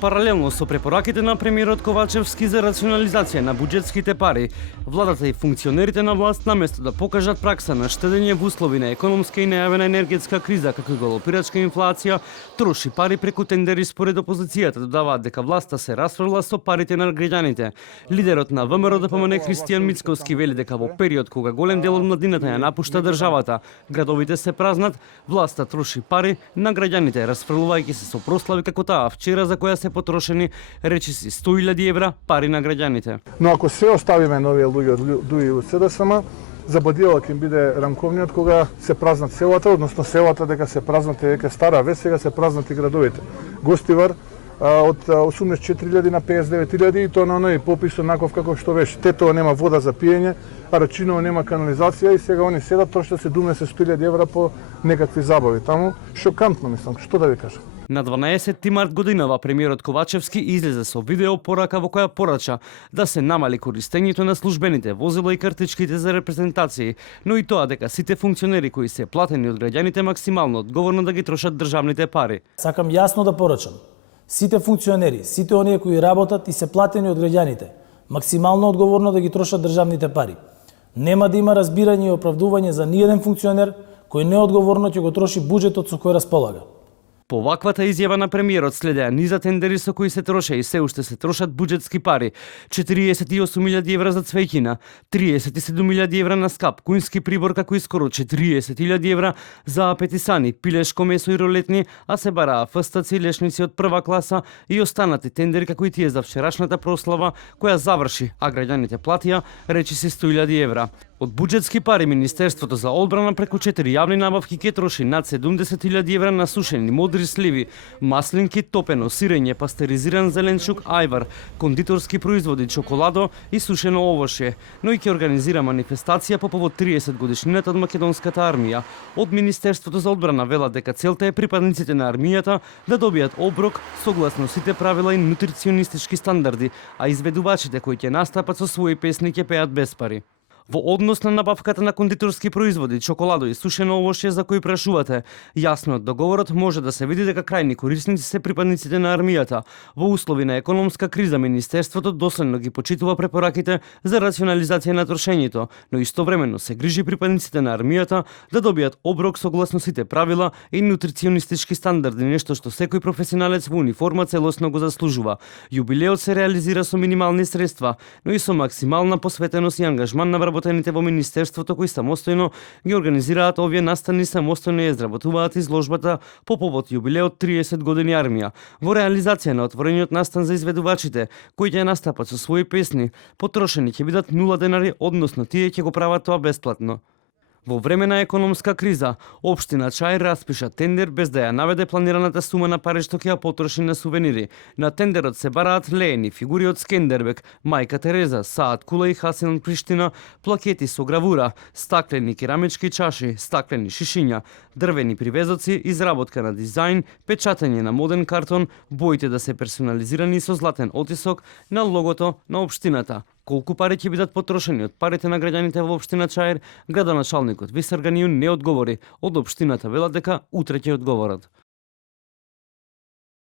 Паралелно со препораките на премиерот Ковачевски за рационализација на буџетските пари, владата и функционерите на власт наместо да покажат пракса на штедење во услови на економска и најавена енергетска криза како и галопирачка инфлација, троши пари преку тендери според опозицијата додаваат дека власта се расфрла со парите на граѓаните. Лидерот на ВМРО ДПМН Христијан Мицковски вели дека во период кога голем дел од младината ја напушта државата, градовите се празнат, власта троши пари на граѓаните, расфрлувајќи се со прослави како таа вчера за која се потрошени речиси 100.000 евра пари на граѓаните. Но ако се оставиме на овие луѓе од ДУИ и СДСМ, забодијало ќе им биде рамковниот кога се празнат селата, односно селата дека се празнат дека Стара Вес, сега се празнат и градовите. Гостивар од 84.000 на 59.000 и тоа на оној попис онаков како што беше. Тетово нема вода за пиење, а Рачиново нема канализација и сега они седат трошат 70.000 евра по некакви забави. Таму шокантно мислам, што да ви кажам. На 12 март годинава премиерот Ковачевски излезе со видео порака во која порача да се намали користењето на службените возила и картичките за репрезентации, но и тоа дека сите функционери кои се платени од граѓаните максимално одговорно да ги трошат државните пари. Сакам јасно да порачам. Сите функционери, сите оние кои работат и се платени од граѓаните, максимално одговорно да ги трошат државните пари. Нема да има разбирање и оправдување за ниеден функционер кој неодговорно ќе го троши буџетот со кој располага. По ваквата изјава на премиерот следеа низа тендери со кои се троше и се уште се трошат буџетски пари. 48.000 евра за цвеќина, 37.000 евра на скап, кујнски прибор како и скоро 40.000 евра за апетисани, пилешко месо и ролетни, а се бараа фстаци, лешници од прва класа и останати тендери како и тие за вчерашната прослава која заврши, а граѓаните платија речиси 100.000 евра. Од буџетски пари Министерството за одбрана преку 4 јавни набавки ќе троши над 70.000 евра на сушени модри сливи, маслинки, топено сирење, пастеризиран зеленчук, ајвар, кондиторски производи, чоколадо и сушено овошје, но и ќе организира манифестација по повод 30 годишнината од македонската армија. Од Министерството за одбрана велат дека целта е припадниците на армијата да добијат оброк согласно сите правила и нутриционистички стандарди, а изведувачите кои ќе настапат со своји песни ќе пеат без пари. Во однос на набавката на кондиторски производи, чоколадо и сушено овошје за кои прашувате, јасно од договорот може да се види дека крајни корисници се припадниците на армијата. Во услови на економска криза Министерството доследно ги почитува препораките за рационализација на трошењето, но истовремено се грижи припадниците на армијата да добијат оброк согласно сите правила и нутриционистички стандарди, нешто што секој професионалец во униформа целосно го заслужува. Јубилеот се реализира со минимални средства, но и со максимална посветеност и ангажман на вработените во Министерството кои самостојно ги организираат овие настани, самостојно ја изработуваат изложбата по повод јубилеот 30 години армија. Во реализација на отворениот настан за изведувачите, кои ќе настапат со своји песни, потрошени ќе бидат 0 денари, односно тие ќе го прават тоа бесплатно. Во време на економска криза, општина Чаир распиша тендер без да ја наведе планираната сума на пари што ќе ја потроши на сувенири. На тендерот се бараат леени фигури од Скендербек, Мајка Тереза, Саат Кула и Хасен Приштина, плакети со гравура, стаклени керамички чаши, стаклени шишиња, дрвени привезоци, изработка на дизајн, печатање на моден картон, боите да се персонализирани со златен отисок на логото на општината. Колку пари ќе бидат потрошени од парите на граѓаните во општина Чаир, градоначалникот Висар Ганијун не одговори. Од општината велат дека утре ќе одговорат.